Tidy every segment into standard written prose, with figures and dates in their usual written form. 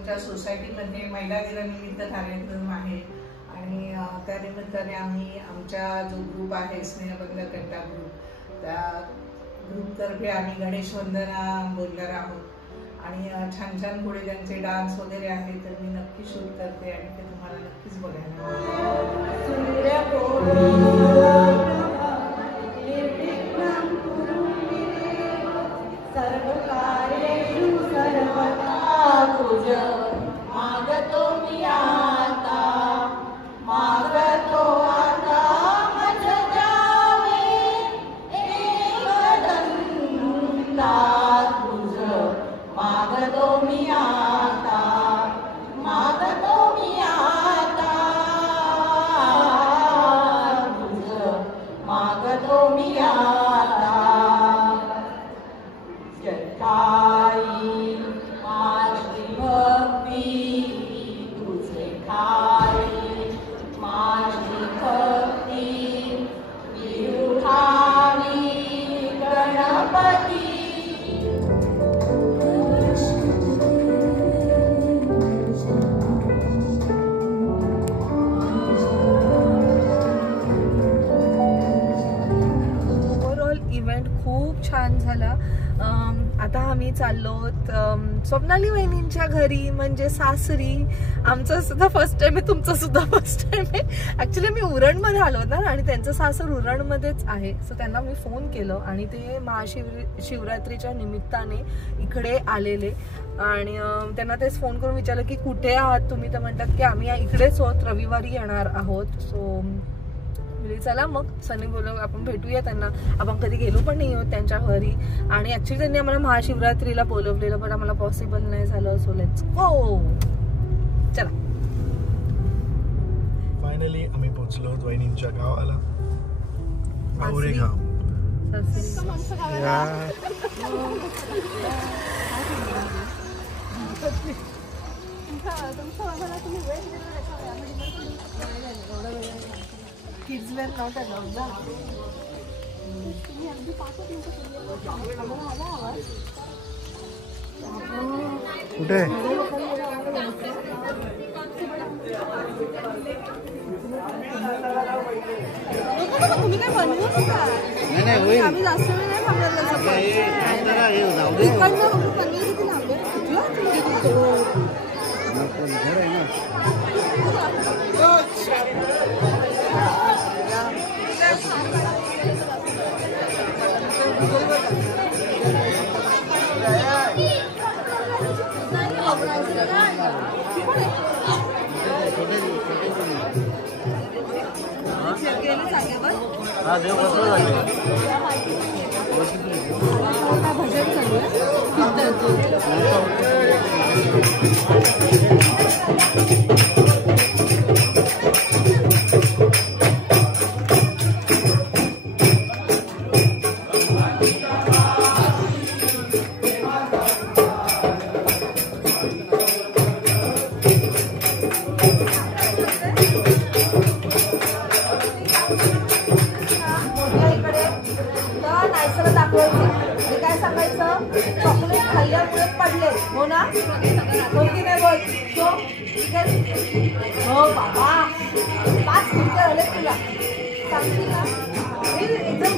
आमच्या सोसायटीमध्ये महिला दिनानिमित्त कार्यक्रम आहे आणि त्या निमित्ताने आम्ही आमच्या जो ग्रुप आहे स्नेहबंध कट्टा ग्रुप, त्या ग्रुपतर्फे आम्ही गणेश वंदना बोलणार आहोत आणि छान छान पुढे ज्यांचे डान्स वगैरे आहे तर मी नक्की शूट करते आणि ते तुम्हाला नक्कीच बघायला खूप छान झाला। आता आम्ही चाललो स्वप्नाली वहिनींच्या घरी, म्हणजे सासरी। आमचं सुद्धा फर्स्ट टाइम आहे, तुमचं सुद्धा फर्स्ट टाइम आहे। ऍक्च्युली मी उरणमध्ये आलो ना आणि त्यांचं सासर उरणमध्येच आहे, सो त्यांना मी फोन केलं आणि ते महाशिवरात्रीच्या निमित्ताने इकडे आलेले आणि त्यांना तेच फोन करून विचारलं की कुठे आहात तुम्ही, तर म्हणतात की आम्ही इकडेच आहोत, रविवारी येणार आहोत। सो चला मग सनी बोललो आपण भेटूया त्यांना, आपण कधी गेलो पण नाही आहोत त्यांच्या घरी आणि ऍक्च्युली त्यांनी आम्हाला महाशिवरात्रीला बोलवलेलं पण आम्हाला पॉसिबल नाही झालं। सो लेट्स गो, चला। फायनली आम्ही पोहोचलो वहिनींच्या गावाला, औरेगाव। किड्स वेअर नव्हतं ना कुठे तुम्ही काय बनवू नका, आम्ही जास्त वेळ नाही काय सांगायचं, चॉकलेट खाल्ल्यामुळे पडले हो ना, कोणती नाही बोल हो बाबा, 5 मिनिटं झाले तुला सांगते ना, एकदम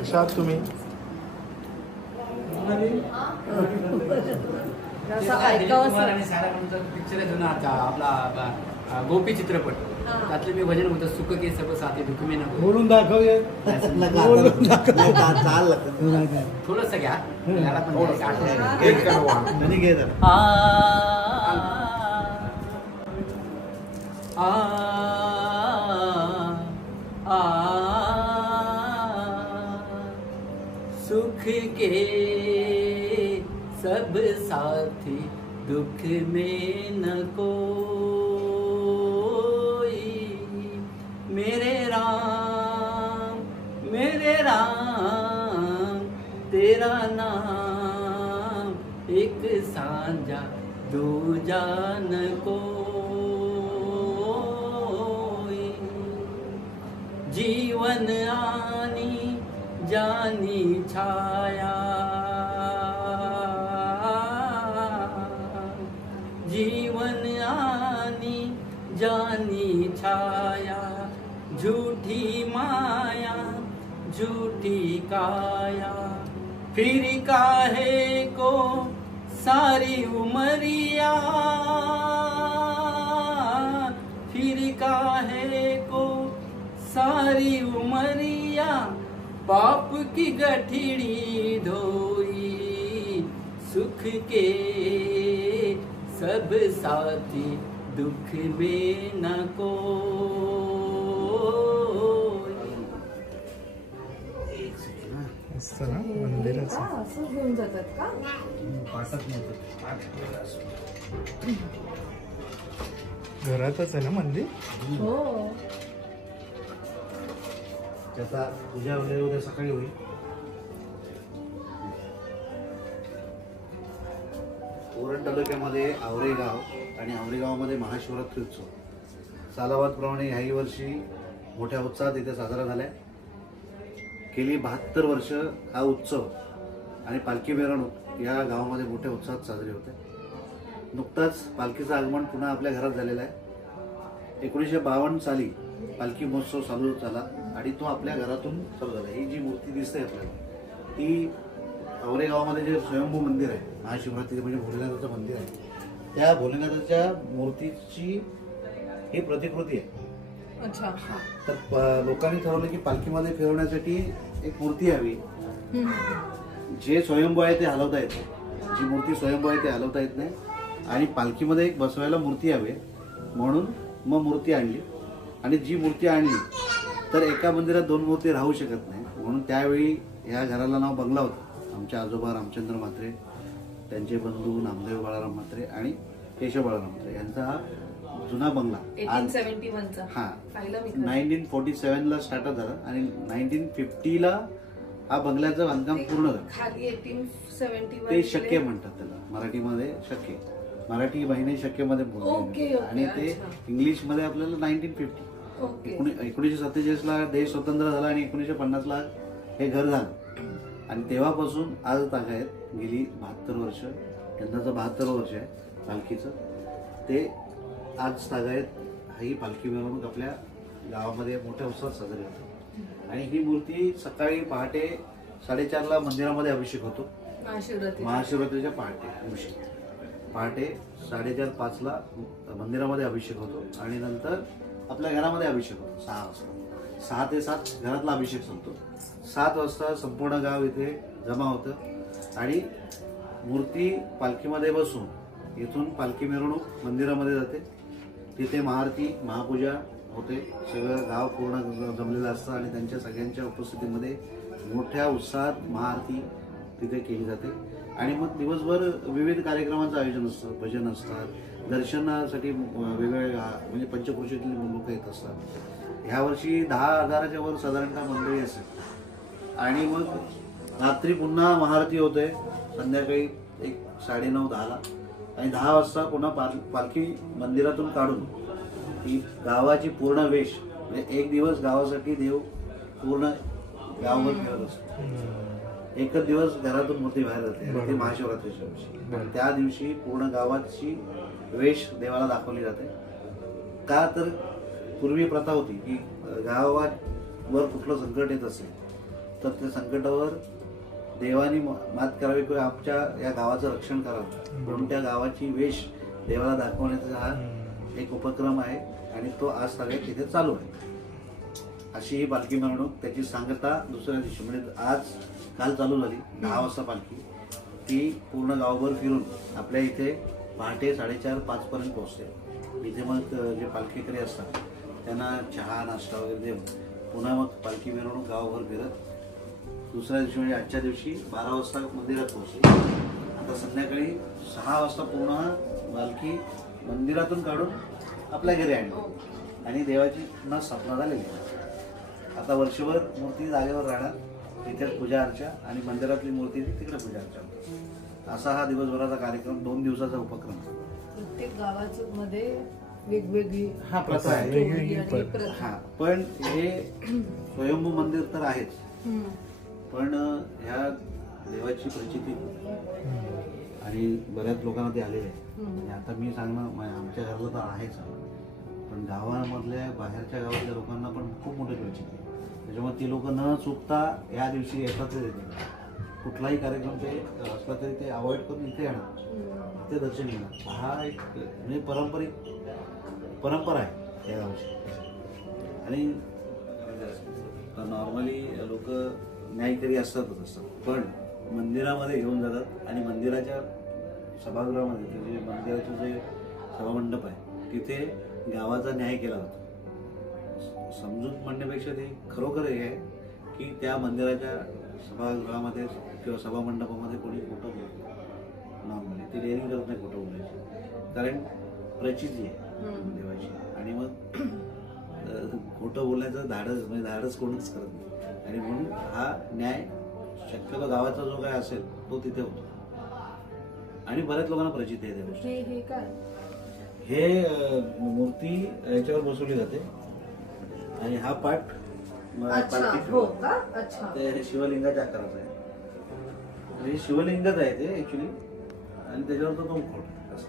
कशा आहात तुम्ही? पिक्चर आहे जुना आपला गोपी चित्रपट, त्यातले मी भजन होतं सुख के सब साथी दुःख में नको. बोलून दाखवूया. थोडंसं घ्या याला पण एक करा आणि घे जरा. सुख के सब साथी दुख में न कोई, मेरे राम तेरा नाम एक सांझा दूजा न कोई. जीवन आनी जानी छाया, जीवन आनी जानी छाया, झूठी माया झूठी काया, फिर काहे को सारी उमरिया, फिर काहे को सारी उमरिया, पाप की गठिड़ी धोई. सुख के सब साथी दुख में न कोई. मस्त ना मंदिराचं. असं घेऊन जातात का? घरातच आहे ना मंदिर? हो. त्याचा पूजा वगैरे उद्या सकाळी होईल. ओरण तालुक्यामध्ये आवरे गाव आणि आवरे गावामध्ये महाशिवरात्री उत्सव सालाबादप्रमाणे ह्याही वर्षी मोठ्या उत्साहात इथे साजरा झालाय. गेली 72 वर्ष हा उत्सव आणि पालखी मिरवणूक या गावामध्ये मोठ्या उत्साहात साजरी होते. नुकताच पालखीचं आगमन पुन्हा आपल्या घरात झालेलं आहे. 1952 साली पालखी महोत्सव चालू झाला आणि तो आपल्या घरातून चालू झाला. ही जी मूर्ती दिसते आपल्याला ती आवरे गावामध्ये जे स्वयंभू मंदिर आहे महाशिवरात्री म्हणजे भोलेनाथाचं मंदिर आहे, त्या भोलेनाथाच्या मूर्तीची ही प्रतिकृती आहे. अच्छा. तर लोकांनी ठरवलं की पालखीमध्ये फिरवण्यासाठी एक मूर्ती हवी. जे स्वयंभू आहे ते हलवता येत नाही, जी मूर्ती स्वयंभू आहे ते हलवता येत नाही आणि पालखीमध्ये एक बसवायला मूर्ती हवी म्हणून मग मूर्ती आणली. आणि जी मूर्ती आणली तर एका मंदिरात 2 मूर्ती राहू शकत नाही म्हणून त्यावेळी ह्या घराला नाव बंगला होतं. आमचे आजोबा रामचंद्र म्हात्रे, त्यांचे बंधू नामदेव बाळाराम म्हात्रे आणि केशव बाळाराम म्हात्रे यांचा हा जुना बंगला 1871चा. हा पाहिलं मी. 1947 ला स्टार्ट झाला आणि 1950 ला हा बंगल्याचं बांधकाम पूर्ण झालं. खाली 1871 ते शक्य म्हणतात त्याला मराठीमध्ये शक्य, मराठी महिने शक्य मध्ये ओके. आणि ते इंग्लिश मध्ये आपल्याला 1950. 1947 ला देश स्वतंत्र झाला आणि 1950 ला हे घर झालं आणि तेव्हापासून आज ताग आहेत. गेली 72 वर्ष, यंदाचं 72 वर्ष आहे पालखीचं. ते आज ताग आहेत. ही पालखी मिरवणूक आपल्या गावामध्ये मोठ्या उत्साहात साजरी होते आणि ही मूर्ती सकाळी पहाटे 4:30 ला मंदिरामध्ये अभिषेक होतो. महाशिवरात्रीच्या पहाटे 4:30-5 ला मंदिरामध्ये अभिषेक होतो आणि नंतर आपल्या घरामध्ये अभिषेक होतो 6 वाजता. 6 ते 7 घरातला अभिषेक संपतो. 7 वाजता संपूर्ण गाव इथे जमा होतं आणि मूर्ती पालखीमध्ये बसून इथून पालखी मिरवणूक मंदिरामध्ये जाते. तिथे महाआरती महापूजा होते. सगळं गाव पूर्ण जमलेलं असतं आणि त्यांच्या सगळ्यांच्या उपस्थितीमध्ये मोठ्या उत्साहात महाआरती तिथे केली जाते आणि मग दिवसभर विविध कार्यक्रमांचं आयोजन असतं. भजन असतात, दर्शनासाठी वेगवेगळ्या म्हणजे पंचक्रोशीतले लोक येत असतात. ह्या वर्षी 10,000च्या वर साधारणतः मंडळी असेल आणि मग रात्री पुन्हा महाआरती होते संध्याकाळी 9:30-10 आणि 10 वाजता पुन्हा पालखी मंदिरातून काढून ही गावाची पूर्ण वेश म्हणजे एक दिवस गावासाठी देव पूर्ण गावभर फिरत असतो. एकच दिवस घरातून मूर्ती बाहेर जाते आणि ते महाशिवरात्रीच्या दिवशी. आणि त्या दिवशी पूर्ण गावाची वेश देवाला दाखवली जाते. का तर पूर्वी प्रथा होती की गावावर कुठलं संकट येत असेल तर त्या संकटावर देवानी मात करावी किंवा आमच्या या गावाचं रक्षण करावं म्हणून त्या गावाची वेश देवाला दाखवण्याचा हा एक उपक्रम आहे आणि तो आज सगळ्यात तिथे चालू आहे. अशी ही पालखी मिरवणूक, त्याची सांगता दुसऱ्या दिवशी म्हणजे आज काल चालू झाली 10 वाजता पालखी. ती पूर्ण गावभर फिरून आपल्या इथे पहाटे 4:30-5 पर्यंत पोहोचते. इथे मग जे पालखीकडे असतात त्यांना चहा नाश्ता वगैरे देऊन पुन्हा मग पालखी मिरवणूक गावभर फिरत दुसऱ्या दिवशी म्हणजे आजच्या दिवशी 12 वाजता मंदिरात पोहोचली. आता संध्याकाळी 6 वाजता पूर्ण पालखी मंदिरातून काढून आपल्या घरी आणली आणि देवाची पुन्हा स्थापना झालेली आहे. आता वर्षभर मूर्ती जागेवर राहणार, तिथेच पूजा अर्चा आणि मंदिरातली मूर्ती तिकडे पूजा अर्चा. असा हा दिवसभराचा कार्यक्रम 2 दिवसाचा उपक्रम. प्रत्येक गावाचं मध्ये वेगवेगळी हा प्रथा आहे. हा पण हे स्वयंभू मंदिर तर आहेच, पण ह्या देवाची प्रचिती आणि बऱ्याच लोकांना ते आलेले आहे. आता मी सांगणं आमच्या घराला तर आहेच, पण गावामधल्या बाहेरच्या गावातल्या लोकांना पण खूप मोठी प्रचिती आहे. त्याच्यामुळे ती लोक न चुकता या दिवशी एकत्र येतात. कुठलाही कार्यक्रम ते असला तरी ते अवॉइड करून इथे येणार, इथे दर्शन घेणार. हा एक म्हणजे परंपरा आहे या गावची. आणि नॉर्मली लोक न्यायकरी असतातच, पण मंदिरामध्ये घेऊन जातात आणि मंदिराच्या सभागृहामध्ये जे मंदिराचं जे सभामंडप आहे तिथे गावाचा न्याय केला जातो. समजून म्हणण्यापेक्षा ते खरोखर हे आहे की त्या मंदिराच्या सभागृहामध्ये किंवा सभामंडपामध्ये कोणी खोटं बोलतो नॉर्मली, ते डेअरिंग करत नाही खोटं बोलायचं, कारण प्रचिती आहे देवाची. आणि मग खोटं बोलण्याचं धाडस कोणीच करत नाही. आणि म्हणून हा न्याय शक्यतो गावाचा जो काय असेल तो तिथे होतो आणि बऱ्याच लोकांना प्रचिती आहे त्या गोष्टी. हे काय हे मूर्ती याच्यावर बसवली जाते आणि हा पाठ ते शिवलिंगाच्या आकाराचा आहे. म्हणजे शिवलिंगच आहे ते ऍक्च्युली आणि त्याच्यावर तो मुखवटा असं.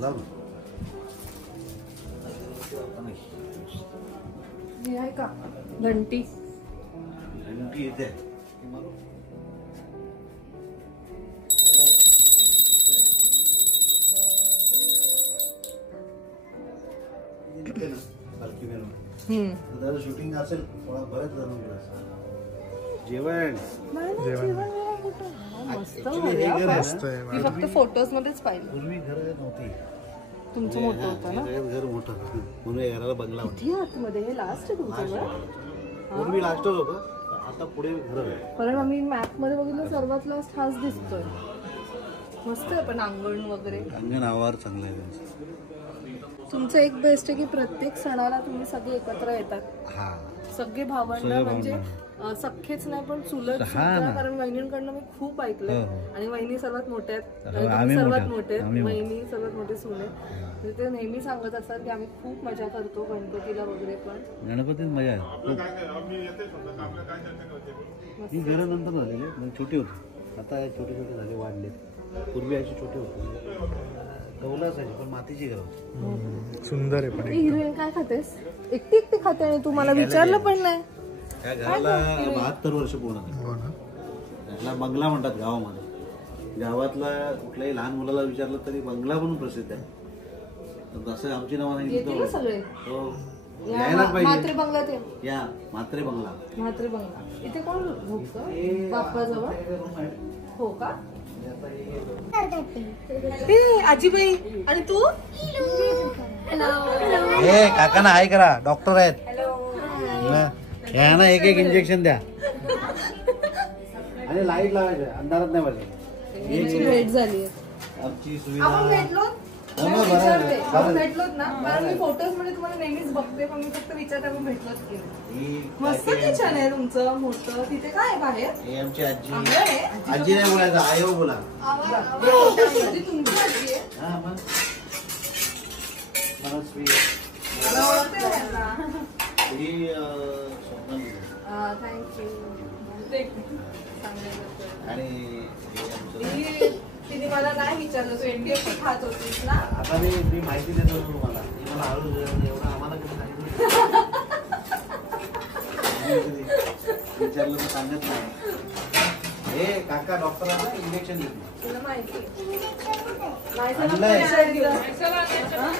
लाव हे आहे का घंटी? घंटी येते पालखी शूटिंग असेल बरेच जण जेवण फक्त फोटोज मध्येच पाहिजे. पूर्वी घर नव्हती, तुमचं मोठं होतं ना घर मोठं म्हणून या घराला बंगला होता. आतमध्ये हे लास्ट आहे तुमचं? पूर्वी लास्टच होतं, आता पुढे घर आहे. कारण आम्ही मॅप मध्ये बघितलं सर्वात लास्ट हाच दिसतोय. मस्त आहे पण अंगण वगैरे. अंगण आवार चांगलं आहे. तुमचं एक बेस्ट आहे की प्रत्येक सणाला तुम्ही सगळे एकत्र येतात. हा सगळे भावंड म्हणजे सख्खेच नाही पण चुलत सुद्धा. कारण वहिनींकडनं मी खूप ऐकलंय आणि वहिनी सर्वात मोठ्या आहेत, सर्वात मोठे वहिनी सर्वात मोठे सुने. ते नेहमी सांगत असतात की आम्ही खूप मजा करतो गणपतीला वगैरे. पण गणपतीत मजा आहे. ही घरं नंतर झालेली छोटी होती, आता छोटे छोटे झाले वाढले. पूर्वी अशी छोटी होती कौला असायची पण मातीची घर होती. सुंदर आहे. पण हिरोईन काय खातेस? एकटी एकटी खाते आणि तू मला विचारलं पण नाही. त्या घराला 72 वर्ष पूर्ण झाली. त्याला बंगला म्हणतात गावामध्ये. गावातला कुठल्याही लहान मुलाला विचारलं तरी बंगला म्हणून प्रसिद्ध आहे. असं आमची नावं नाही सगळे यायलाच पाहिजे. म्हात्रे बंगला ते या म्हात्रे बंगला. म्हात्रे बंगला इथे कोण झोपतं? बाप्पाजवळ. हो का? आजीबाई आणि तू? हे काकांना हाय करा, डॉक्टर आहेत. ना एक एक इंजेक्शन द्या आणि लाईट लावायचं, अंधारात नाही पाहिजे. भेट झाली आमची सुविधा बरं, विचारते चालेल. आपण भेटलोत ना कारण मी फोटोज मध्ये तुम्हाला नेहमीच बघते पण मी फक्त विचारते आपण भेटलोत की नाही. मस्त किचन आहे तुमचं मोठं. तिथे काय आहे बाहेर? हे आमची आजी अंगण आहे? आजी नाही बोलायचं आयो बोला. ती तुमची आजी आहे? हा मग मनस्वी मला ओळखते ना यांना. ही स्वप्नाली थँक्यू. आणि हे आमचं तिने मला नाही विचारलं तू एनडीएफ खात होतीस ना. आता मी माहिती देतो तुम्हाला हे मला हळू एवढं आम्हाला कधी सांगितलं विचारलं तर सांगत नाही. हे काका डॉक्टरांना इंजेक्शन देतो. तुला माहिती आणलंय.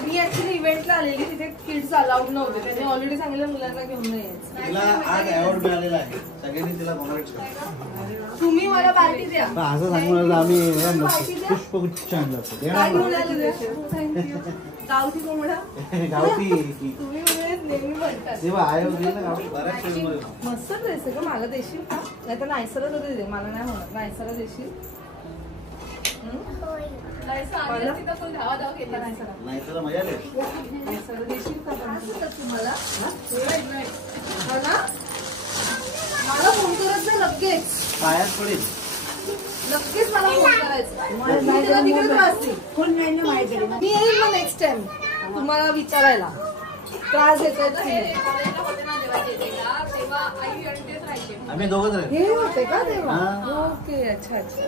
मी ऍक्च्युली इव्हेंटला आलेली तिथे किड्स अलाउड नव्हते त्यांनी ऑलरेडी सांगितलं मुलांना घेऊन नाही यायचं. तिला आज अवॉर्ड मिळालेला आहे सगळ्यांनी तिला कॉंग्रॅट्स करा. तुम्ही मला पार्टी द्या. असं सांगून आम्ही पुष्पगुच्छ आणलं होतं. काय घेऊन आले? थँक्यू. गावठी कोंबडा गावठी तुम्ही नेहमी म्हणतात. तेव्हा आयोग गेला गावठी बऱ्याच फिल्ममध्ये. मस्त ड्रेस आहे का. मला देशील का? नाही तर नायसरच होते दे. मला नाही होणार. नायसरा देशील? नाही तर मजा आली. नायसरा देशील का तुम्हाला? हो ना? मला फोन करत नाही लगेच. पायात पडेल. नक्कीच मला फोन करायचा. मी येईल मग नेक्स्ट टाइम तुम्हाला विचारायला त्रास येतोय. आम्ही दोघंच राहील. हे होते का तेव्हा? हा. ओके. अच्छा अच्छा.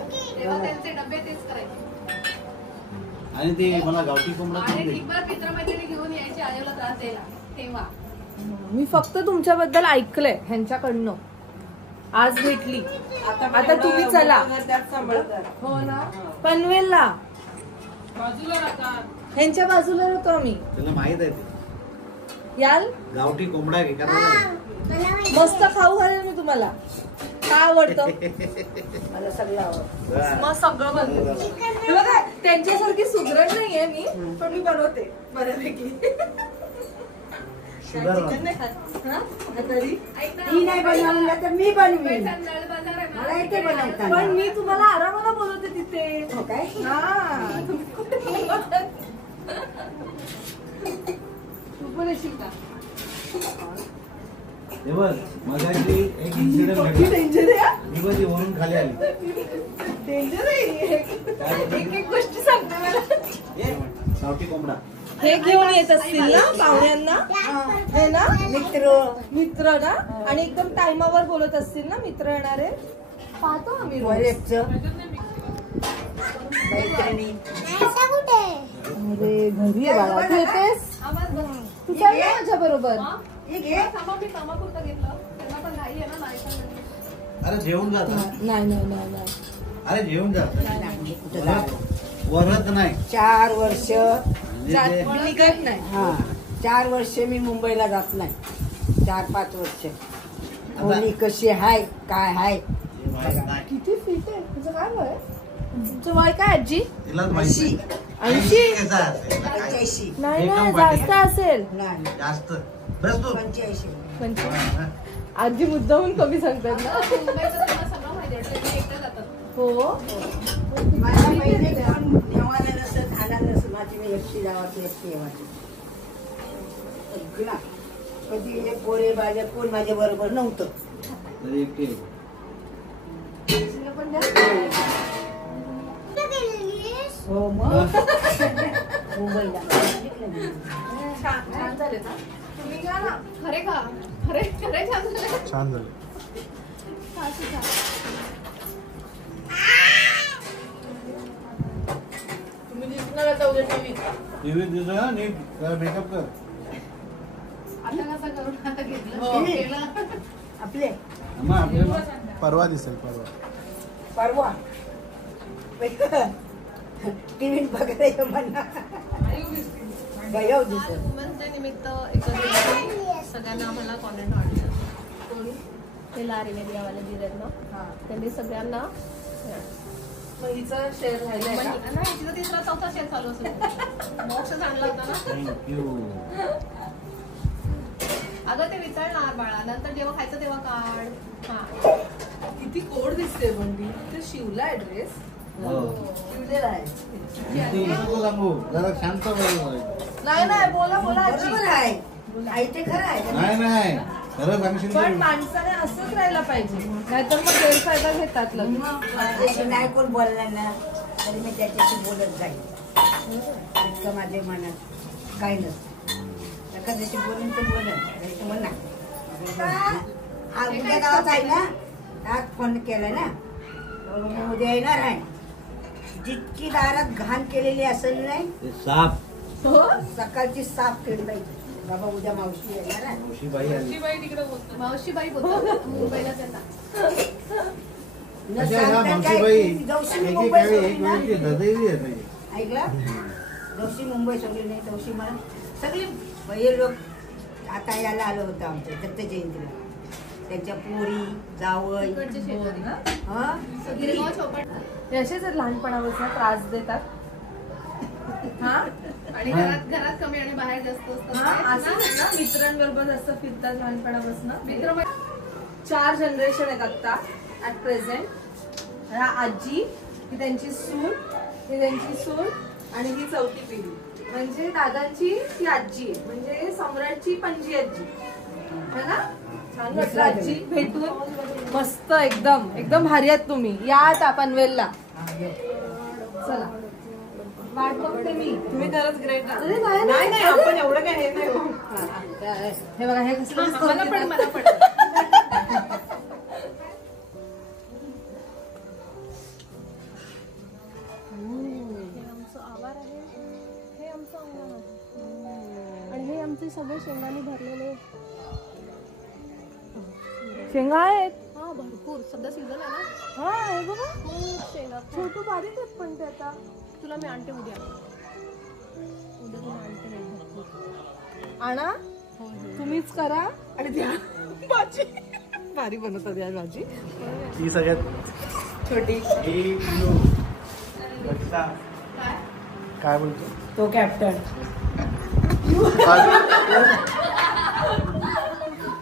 आणि ते मला गावठी कोंबडा खाऊन दे. घेऊन यायची आयोला त्रास द्यायला तेव्हा. मी फक्त तुमच्याबद्दल ऐकलंय ह्यांच्याकडनं. आज भेटली. आता तुम्ही चला. हो ना. पनवेलला ह्यांच्या बाजूला होतो आम्ही. त्याला माहित आहे ते याल. गावठी कोंबडा घे कारण मस्त खाऊ घालेल मी तुम्हाला. काय आवडतं? मला सगळं आवडतं. मग सगळं बनवते. बघा त्यांच्यासारखी सुगरण नाहीये मी पण मी बनवते बऱ्यापैकी. शुगर चिकन नाही खात. हा? तरी मी नाही बनवलं तर मी बनवीन. मला येते बनवता. पण मी तुम्हाला आरामाला बोलवते तिथे. हो काय? हा. तू पण येशील का? हे बघ मगाशी एक इन्सिडेंट किती घडला. डेंजर आहे. मी कधी वरून खाली आली. डेंजर आहे. एक एक गोष्टी सांगते मला. ए, गावठी कोंबडा हे घेऊन येत असतील ना पाहुण्यांना. हे ना मित्र ना. आणि एकदम टाइमावर बोलत असतील ना मित्र येणारे. पाहतो आम्ही रोज. अरे घरी आहे बाळा. तू येतेस? तू चल ना माझ्या बरोबर. कामापुरतं घेतलं त्यांना पण घाई आहे ना नाही. अरे जेवून जा आता. नाही नाही नाही नाही. अरे जेवून जा. वरत नाही 4 वर्ष म्हणजे ते- मी निघत नाही. हा 4 वर्ष मी मुंबईला जात नाही. 4-5 वर्ष मुली कशी हाय काय हाय. हे माहित नाही. किती फीट आहे तुझं. काय वय? तुमचं वय काय आजी? तिलाच माहिती 80? कसा असेल? 85 नाही एकदम नाही वाटी. जास्त असेल. नाही जास्त बस तू 85. म्हणजे आजी मुद्दाहून कमी सांगतात ना. मुंबईचं तुम्हाला सगळं माहिती आहे ते एकटे जातात. हो. माझ्या पहिले पण नेवाला नसत झाला नसत. माझी मी एकटी गावाची एकटी येवाची सगळा. कधी हे पोरे बाजा कोण माझ्या बरोबर नव्हतं. तरी एकटी आहे. हो मग मुंबईला छान झाले ना. तुम्ही घ्या ना. खरे का खरे खरे छान झाले. छान झालं. तुम्ही दिसणार आता उद्या टीव्हीत. टीव्ही दिसतो ना नीट मेकअप कर. आता कसं करून आता हो. घेतलं केलं. आपले मग आपल्याला परवा दिसेल परवा. परवा टीव्ही बघायला ये म्हणा. गयव दिसत. वुमन्स डे निमित्त एकत्र सगळ्यांना आम्हाला कॉन्टेंट आवडलं. ते लारी मीडियावाले दिले आहेत ना त्यांनी सगळ्यांना महिचं शेअर राहिलंय का? नाही तिथं तिसरा चौथा शेअर चालू असेल. मोक्ष आणला होता ना. थँक्यू. अगं ते विचारणार बाळा नंतर जेव्हा खायचं तेव्हा काढ. हा किती कोड दिसते पण ती. ते शिवलाय ड्रेस. शिवलेला आहे. तू नको सांगू, जरा शांत बरोबर. नाही बोला बोला आजी. बरोबर आहे. आई ते खरं आहे. नाही खरं सांगशील पण तर. माणसाने असंच राहायला पाहिजे, नाहीतर मग गैरफायदा घेतात लग्न. माझ्याशी नाही कोण बोलणार ना तरी मी त्याच्याशी बोलत जाईल. इतकं माझ्या मनात काही नसतं. एखाद्याशी बोलून तर बोलत म्हणा. उद्या गावात आहे ना, आज फोन केलाय ना, मग उद्या येणार आहे. जितकी दारात घाण केलेली असेल नाही ते साप सकाळची साफ केली पाहिजे. बाबा उद्या मावशी येणार आहे. मावशीबाई आली. मावशीबाई बोलतात मुंबईला त्यांना. न अच्छा, ह्या सांगता मावशीबाई काय, जवशी मी एक मुंबई वेळी सोडली ना. हृदयही येत नाही. ऐकला, जवशी मुंबई सोडली नाही, जवशी मला सगळी हे लोक आता याला आलं होतं आमच्या दत्त जयंतीला. त्यांच्या पोरी जावई इकडचे शेजारी. हा सगळी गिरगाव चौपाट. हे असेच आहेत लहानपणापासून त्रास देतात. हा आणि घरात कमी आणि बाहेर जास्त हा असतात असं आहे ना, मित्रांबरोबर जास्त फिरतात लहानपणापासून. मित्र 4 जनरेशन आहेत आता ऍट प्रेझेंट. ह्या आजी, ही त्यांची सून, ही त्यांची सून आणि ही 4थी पिढी. म्हणजे दादांची ती आजी आहे, म्हणजे सम्राटची पणजी आजी है ना. छान वाटलं आजी भेटून. मस्त एकदम एकदम भारी आहेत तुम्ही. या आता पनवेलला. चला वाट बघते मी. तुम्ही खरंच ग्रेट. नाही आपण एवढं काय हे नाही. हे बघा हे कसलं मला पण आभार आहे. हे आमचं अंगण आहे आणि हे आमचे सगळे शेंगाने भरलेले शेंगा आहेत. हा भरपूर. सध्या सीझन आहे ना. हा हे बघा खूप शेंगा. छोटू बारीक आहेत पण ते आता. तुला मी आणते उद्या तुला आणते नाही भरपूर. आणा तुम्हीच करा आणि द्या भाजी. भारी बनवतात या भाजी. ही सगळ्यात छोटी. काय बोलतो तो कॅप्टन.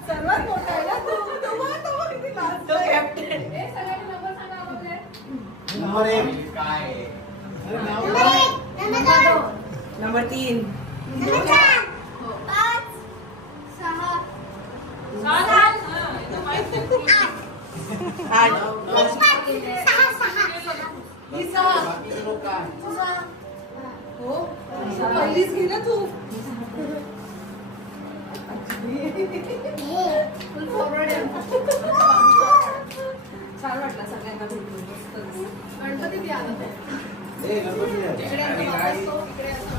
सर्वात मोठा आहे ना तो किती लाजतो. कॅप्टन. नंबर 1 नंबर 3 पहिलीच घे ना तू. फुल फॉरवर्ड आहे. छान वाटलं सगळ्यांना भेटून. गणपती आला ए गणपती आहे. इकडे असं वापरतो, इकडे असं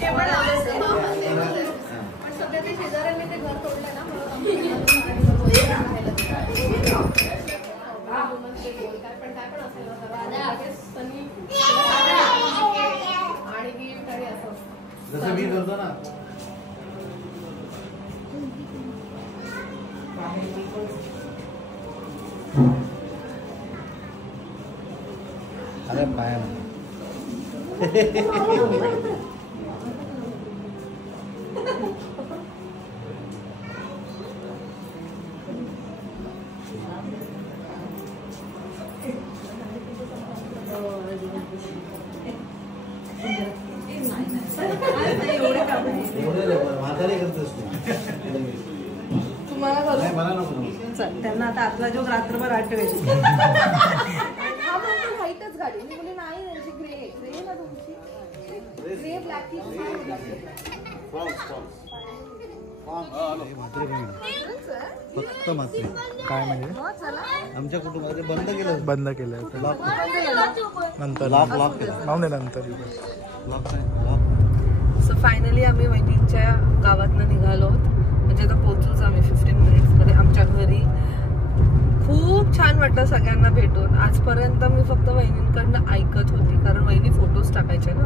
केवळ आवाज पण सध्या ते शेजाऱ्यांनी ते घर तोडलंय ना. पण काय पण असेल ना आणि गिफ्ट आणि असं असतं. जसं मी करतो ना. अरे पाया म्हातारे करतोस तुम्हाला करू. नाही मला नको. चल त्यांना आता आतला जो रात्रभर आठवेल. व्हाईटच गाडी. मी बोलले नाही त्यांची ग्रे ना तुमची ग्रे ब्लॅक. फक्त मात्र काय म्हणजे आमच्या कुटुंबात बंद केलं नंतर लॉक केलं नंतर सो फायनली आम्ही वहिनींच्या गावातनं निघालो आहोत. म्हणजे आता पोहोचलोच आम्ही 15 मिनिट्समध्ये आमच्या घरी. खूप छान वाटलं सगळ्यांना भेटून. आजपर्यंत मी फक्त वहिनींकडनं ऐकत होती, कारण वहिनी फोटोज टाकायचे ना,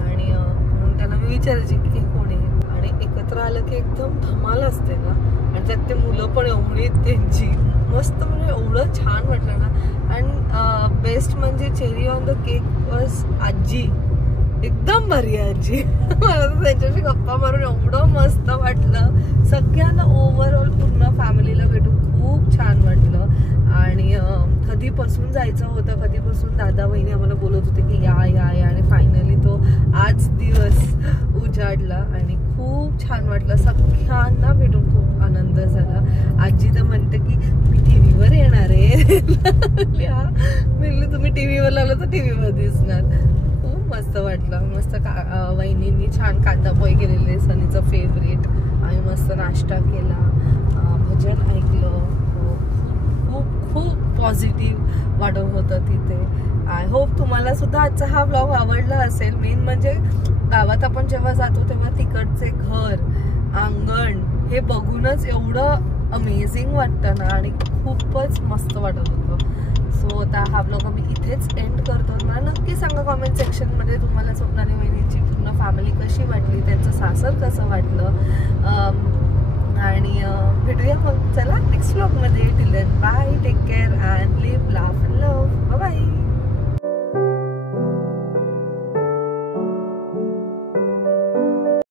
आणि म्हणून त्यांना मी विचारायचे की कोणी. आणि एकत्र आलं की एकदम धमाल असते ना, आणि त्यात ते मुलं पण एवढी त्यांची मस्त, म्हणजे एवढं छान वाटलं ना. आणि बेस्ट म्हणजे cherry on the cake was आजी. एकदम भारी आजी. मला तर त्यांच्याशी गप्पा मारून एवढं मस्त वाटलं. सगळ्यांना ओव्हरऑल पूर्ण फॅमिलीला भेटून खूप छान वाटलं. आणि कधीपासून जायचं होतं, कधीपासून दादा वहिनी आम्हाला बोलत होते की या या या, आणि फायनली तो आज दिवस उजाडला आणि खूप छान वाटलं. सगळ्यांना भेटून खूप आनंद झाला. आजी तर म्हणते की मी टीव्हीवर येणार आहे. म्हणलं तुम्ही टीव्हीवर लावलं तर टीव्हीवर दिसणार. खूप मस्त वाटलं. मस्त वहिनींनी छान कांदा पोहे केलेले, सनीचं फेवरेट. आम्ही मस्त नाश्ता केला, भजन ऐकलं. खूप खूप पॉझिटिव्ह वाटत होतं तिथे. आय होप तुम्हाला सुद्धा आजचा हा ब्लॉग आवडला असेल. मेन म्हणजे गावात आपण जेव्हा जातो तेव्हा तिकडचे घर, अंगण हे बघूनच एवढं अमेझिंग वाटतं ना, आणि खूपच मस्त वाटत होतं. सो आता हा ब्लॉग आम्ही इथेच एंड करतो. मला नक्की सांगा कॉमेंट सेक्शनमध्ये तुम्हाला स्वप्नाली वहिनीची पूर्ण फॅमिली कशी वाटली, त्यांचं सासर कसं वाटलं. आणि भेटूया मग चला नेक्स्ट ब्लॉगमध्ये. Till then bye, take care and live laugh